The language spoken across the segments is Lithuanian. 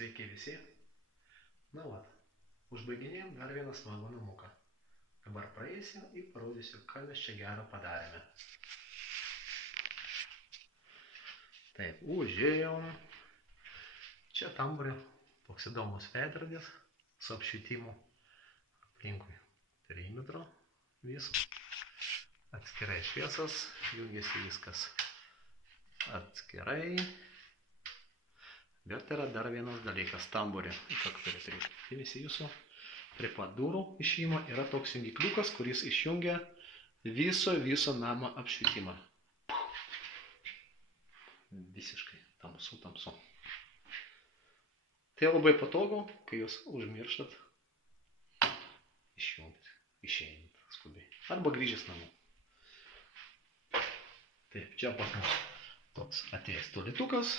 Sveiki visi. Na vat, užbaiginėjom dar vieną smagų namuką. Dabar praeisiu ir parodysiu, ką mes čia gero padarėme. Taip, užėjom. Čia tamburė toks įdomus veidrodis su apšvietimu aplinkui perimetro visko. Atskirai šviesos, jungiasi viskas atskirai. Bet yra dar vienas dalykas, tamburė. Visi jūsų prie pat durų išėjimo yra toks jungikliukas, kuris išjungia viso namo apšvietimą. Visiškai tamsu. Tai labai patogu, kai jūs užmirštat išjungti, išeinant skubiai. Arba grįžęs namo. Taip, čia pas mus toks atėjęs tualetukas.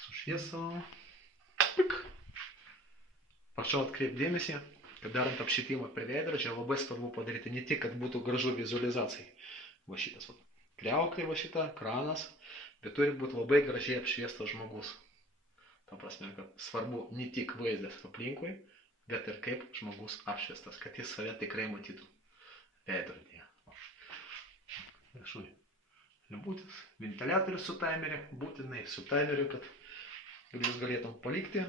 Su šviesom. Prašau atkreipdėmėsi, kad darant apšvietimą prie veidrodžio labai svarbu padaryti ne tik, kad būtų gražu vizualizacijai. Va šitas kriauklė, va šita, kranas, bet turi būti labai gražiai apšviestas žmogus. Ta prasme, kad svarbu ne tik vaizdas aplinkui, bet ir kaip žmogus apšviestas, kad jis save tikrai matytų veidrodyje. Viršui lemputis, ventiliatorius su taimeriu, būtinai su taimeriu, kad jūs galėtum palikti,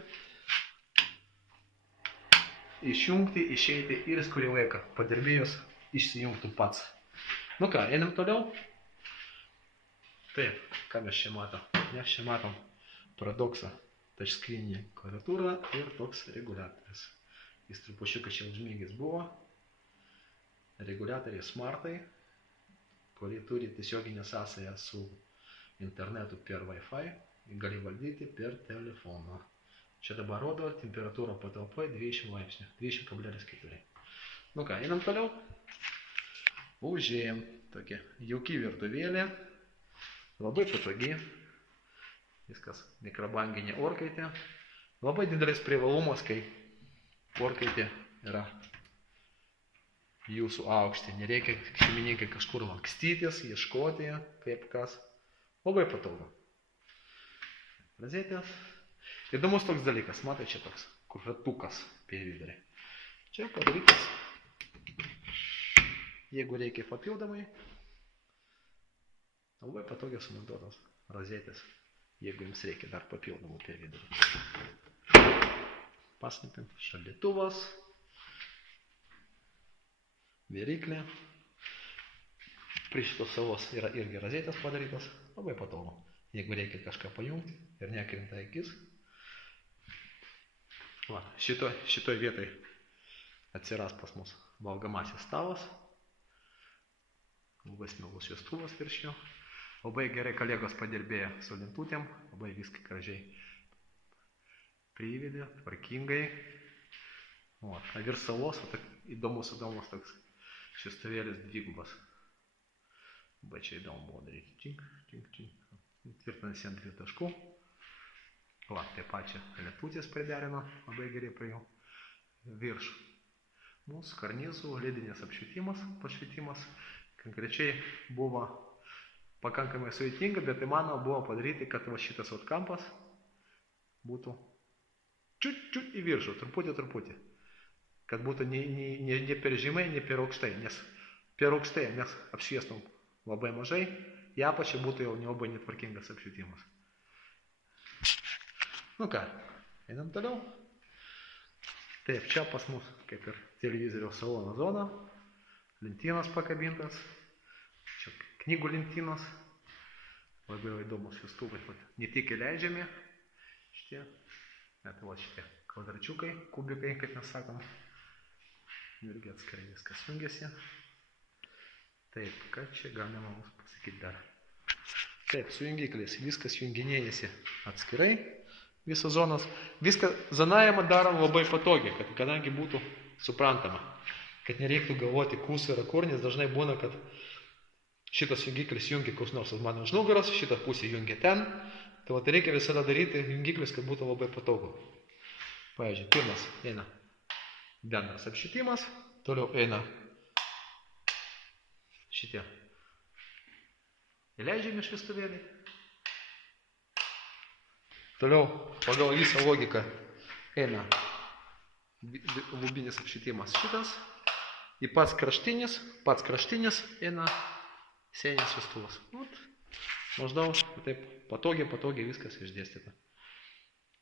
išjungti, išeiti ir kurį laiką padirbėjus išsijungtų pats. Nu ką, einam toliau. Taip, ką mes čia matom? Mes čia matom paradoksą. Touchscreen'e klaviatūra ir toks reguliatorius. Jis trupučiuką čia užmygęs buvo. Reguliatoriai smartai, kurie turi tiesioginę sąsają su internetu per Wi-Fi, gali valdyti per telefoną. Čia dabar rodo temperatūrą patalpoje 20 laipsnių, 20,4. Nu ką, einam toliau. Užėjom tokia jauki virtuvėlė, labai patogi, viskas mikrobanginė orkaitė. Labai didelis privalumas, kai orkaitė yra jūsų aukštį. Nereikia šeimininkai kažkur lakstytis, ieškoti, kaip kas. Labai patogu. Rozetės. Įdomus toks dalykas, matai čia toks kufetukas per vidurį. Čia padarytas, jeigu reikia papildomai, labai patogiai sumontuotas rozetės, jeigu jums reikia dar papildomų per vidurį. Pasnipim, šaldytuvas, viryklė. Prie šitos savos yra irgi rozetės padarytas, labai patogu. Jeigu reikia kažką pajungti ir nekrinta akis. Va, šitoj vietoj atsiras pas mus valgomasis stalas. Labai smagus šviestuvas virš jo. Labai gerai kolegos padirbėjo su lentutėm. Labai viską gražiai privedė, tvarkingai. O virš salos įdomus toks šviestuvėlis dvigubas. Labai čia įdomu buvo daryti. Čink. Tvirtinasi ant 2 taškų. Va, tai pačią lentutės priderino, labai gerai prie jų viršų. Mūsų karnizų ledinės pašvietimas konkrečiai buvo pakankamai sudėtinga, bet įmanoma buvo padaryti, kad va šitas kampas būtų čiut į viršų, truputį. Kad būtų ne per žemai, ne per aukštai, nes per aukštai mes apšviestum labai mažai, į apačią būtų jau labai netvarkingas apšvietimas. Nu ką, einam toliau. Taip, čia pas mus kaip ir televizoriaus salono zona, lentynas pakabintas, čia knygų lentynos, labai įdomus šviestuvai, ne tik įleidžiami šitie, net va šitie kvadračiukai, kubikai, kaip mes sakom, irgi atskirai viskas jungiasi. Taip, ką čia galima mums pasakyti dar? Taip, su jungikliais viskas junginėjasi atskirai, visos zonos. Viską zonavimą darom labai patogiai, kad kadangi būtų suprantama, kad nereiktų galvoti, kus yra kur, nes dažnai būna, kad šitas jungiklis jungia kus nors už mano už nugaros, šitą pusę jungia ten. Tai vat reikia visada daryti jungiklis, kad būtų labai patogu. Pavyzdžiui, pirmas eina bendras apšvietimas, toliau eina šitie įleidžiami šviestuvėliai. Toliau pagal visą logiką eina lubinis apšvietimas šitas. Į pats kraštinis eina sienis šviestuvas. Maždaug taip patogiai viskas išdėstyta.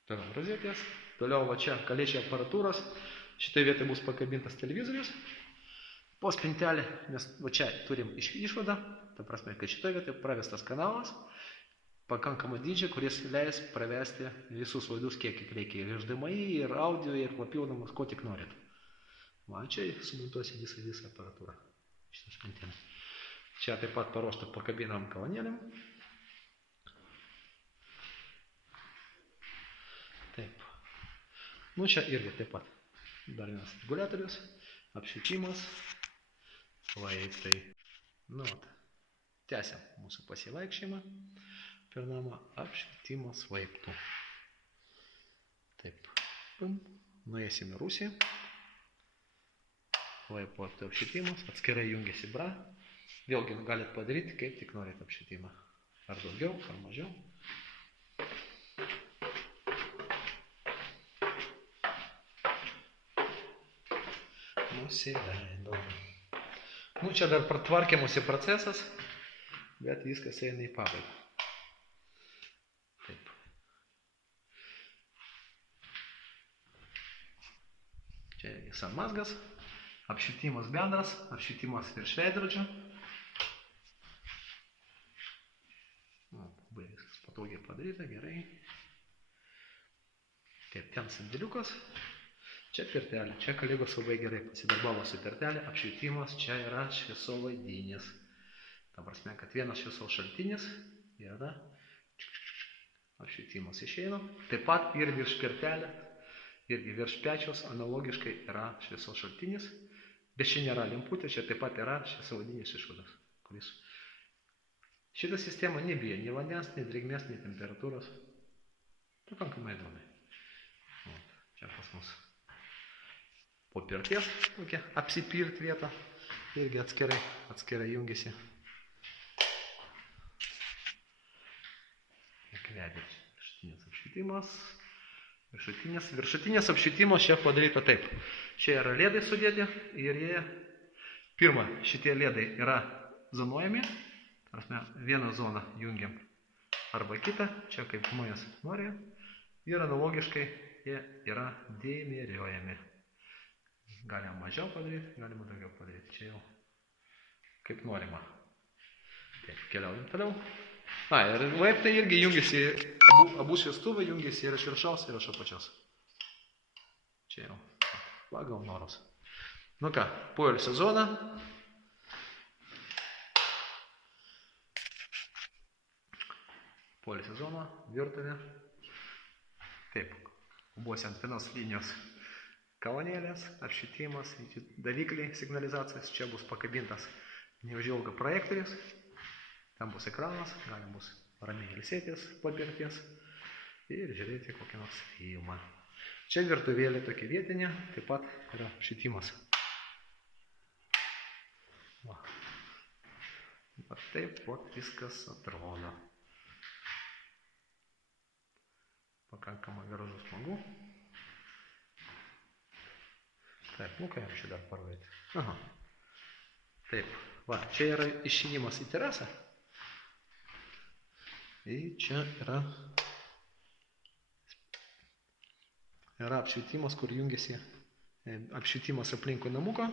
Toliau rozetės. Toliau va čia kalėčio aparatūros. Šitoje vietoje bus pakabintas televizorius. Po spintelė, mes va čia turim išvadą. Ta prasme, kad šitoje vietoje pravestas kanalas. Pakankamą dydžią, kuris leis pravesti visus laidus, kiek reikia. Ir HDMI, ir audio, ir papildomus, ko tik norit. Va čia sumontuosi visą aparatūrą. Šitą spintelę. Čia taip pat paruošta pakabinam kolonėlėm. Taip. Čia irgi taip pat. Dar vienas reguliatorius. Apšvietimas. Laiptai. Tęsiam mūsų pasivaikščiojimą. Per namą apšvietimas laiptų. Taip. Nuėsim į rūsį. Laiptų apšvietimas. Atskirai jungiasi bra. Vėlgi galit padaryti, kaip tik norit apšvietimą. Ar daugiau, ar mažiau. Nusileidom. Čia dar tvarkymosi procesas, bet viskas eina į pabaigą. Taip. Čia visą mazgas. Apšvietimas bendras, apšvietimas virš veidrodžio. Labai viskas patogiai padaryta, gerai. Taip, ten sandėliukas. Čia pirtelė. Čia kolegos labai gerai pasidarbavo su pirtelė. Apšvietimas čia yra šviesolaidinis. Ta prasme, kad vienas šviesos šaltinis yra apšvietimas išeina. Taip pat ir virš pirtelė, irgi virš pečiaus analogiškai yra šviesos šaltinis. Bet čia nėra lemputė, čia taip pat yra šviesolaidinis išvadas. Šitą sistemą nebijo nei vandens, nei drėgmės, nei temperatūros. Pakankamai įdomi. Čia pas mus po pirties tokia apsipirt vieta. Irgi atskirai jungiasi. Viršutinis apšvietimas. Viršutinis apšvietimas čia padaryta taip. Čia yra ledai sudėti ir jie, pirma, šitie ledai yra zonuojami. Vieną zoną jungiam arba kitą, čia kaip žmonės nori. Ir analogiškai jie yra dėmėriojami. Galima mažiau padaryti, galima daugiau padaryti. Čia jau kaip norima. Taip, keliaujam toliau. Ir laiptai irgi jungiasi, abu šviestuvai jungiasi ir iš viršaus, ir iš apačios. Čia jau pagal norus. Poilsio zona. Poilsio zona, virtuvė. Taip, buvosi ant vienos linijos kolonėlės, apšvietimas, davikliai, signalizacijos. Čia bus pakabintas neužilgo projektorius. Ten bus ekranas, galim bus ramiai ilsėtis po pirties ir žiūrėti kokį nors filmą. Čia virtuvėlė tokia vietinė, taip pat yra apšvietimas. Taip viskas atrodo. Pakankamai gražu, smagu. Taip, ką jam čia dar parodyti? Taip, čia yra išėjimas į terasą. Ir čia yra apšvietimas, kur jungiasi apšvietimas aplinkui namuką.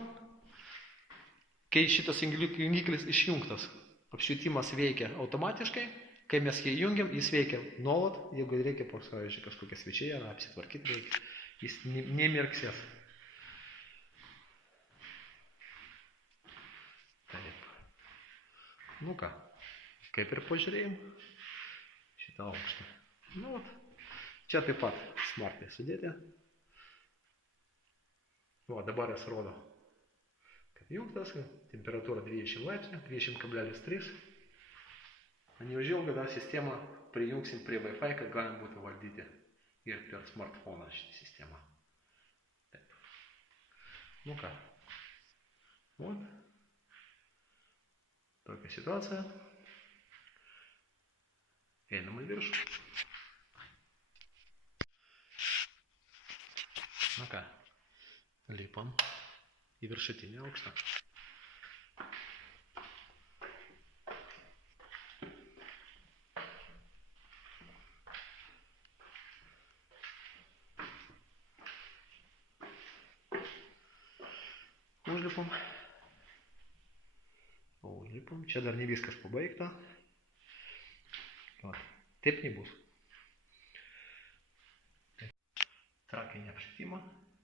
Kai šitas jungiklis išjungtas, apšvietimas veikia automatiškai. Kai mes jį jungiam, jis veikia nuolat. Jeigu reikia, pavyzdžiui, kažkokią svečiai ar apsitvarkyti reikia, jis nemirksės. Taip. Kaip ir pažiūrėjom šitą aukštą. Čia taip pat smartai sudėti. Dabar jis rodo, kad jungtas, temperatūra 20 laipsnių, 20,3. Neužilgo dar sistemą prijungsim prie Wi-Fi, kad galim būtų valdyti ir per smartphoną šitą sistemą. Taip. Tokia situacija. Einam į viršų. Nu ką, lipam į viršutinį aukštą. Užlipam. Užlipam. Čia dar ne viskas pabaigta. Taip nebus. Trakinė apšvietimą.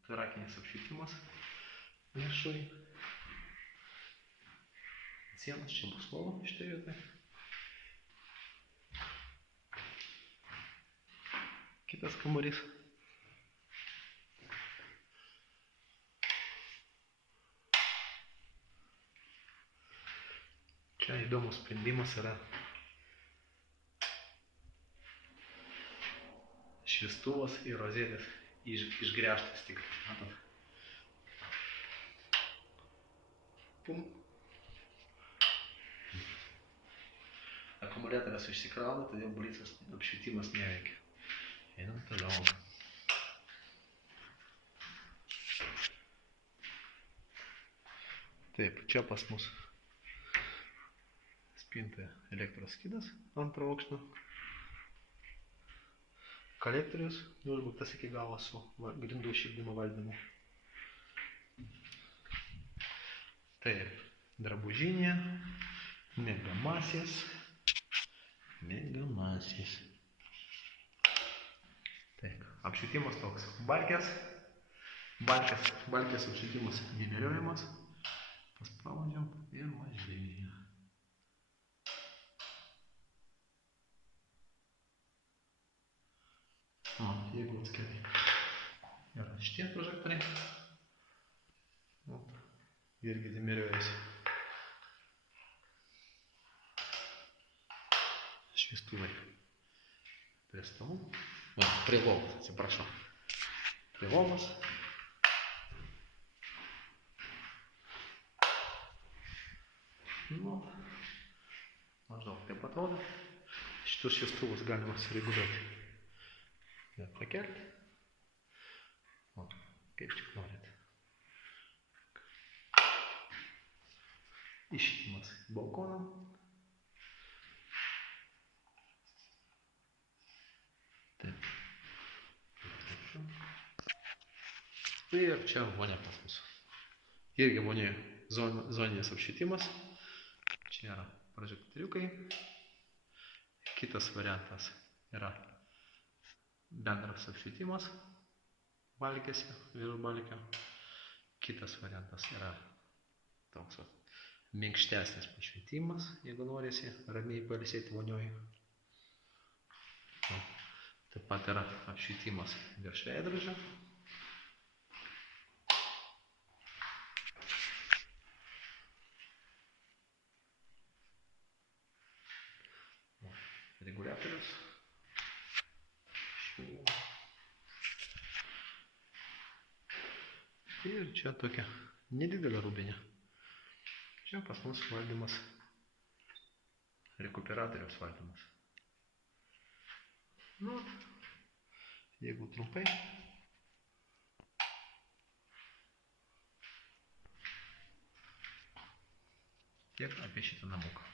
Trakinės apšvietimas. Viršui. Sienas čia bus lova šitoj vietoj. Kitas kambarys. Čia įdomus sprendimas yra šviestuvas ir rozetės išgręžtas tik. Matot. Pum. Akumuliatorius išsikrauna, todėl blicas apšvietimas neveikia. Einam toliau. Taip, čia pas mus spintoje elektros skydas antro aukšto. Kolektorius neužbaigtas iki galo su grindų šildymo valdymu. Taip, drabužinė, miegamasės. Taip, apšvietimas toks. Balkės apšvietimas niveliuojamas. Paspaudžiam ir mažėja. Jeigu atskirai yra šitie prožektoriai, irgi dėmeriuojasi. Šviestuvai prie stalų, prie lovos, atsiprašau, prie lovos. Maždaug taip atrodo. Šitus šviestuvus galima sureguliuoti. Pakelti. Kaip tik norit. Išėjimas balkoną. Taip. Ir čia vonia pas mus. Irgi vonia zoninis apšvietimas. Čia yra prožektoriukai. Kitas variantas yra bendras apšvietimas balkėse, virš balkio. Kitas variantas yra toks minkštesnis pašvietimas, jeigu norisi ramiai pailsėti vonioj. Taip pat yra apšvietimas virš veidrodžio. Reguliatorius. Ir čia tokia nedidelė rūbinė. Čia pas mus valdymas, rekuperatoriaus valdymas. Jeigu trumpai, tiek apie šitą namuką.